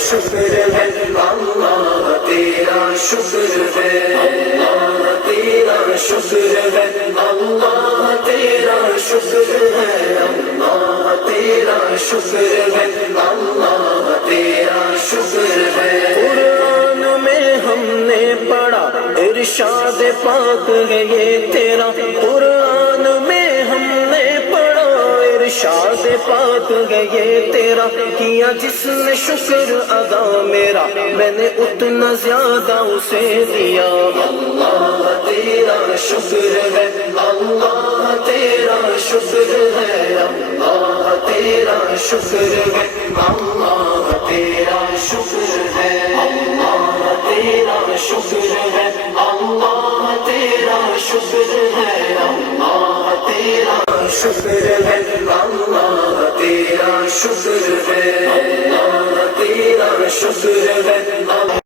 شکر ہے اللہ تیرا شکر ہے اللہ تیرا شکر ہے اللہ تیرا شکر ہے اللہ تیرا شکر ہے اللہ تیرا شکر ہے قرآن میں ہم نے پڑھا ارشاد پاک ہے یہ تیرا قرآن میں ہم نے پڑھا ارشاد پاک ہے یہ تیرا کیا جس نے شکر ادا میرا میں نے اتنا زیادہ اسے دیا اللہ تیرا شکر ہے اللہ تیرا شکر ہے اللہ تیرا شکر ہے اللہ تیرا شکر ہے اللہ تیرا شکر ہے اللہ تیرا شکر ہے اللہ تیرا شکر ہے اللہ تیرا شکر ہے اللہ تیرا شکر ہے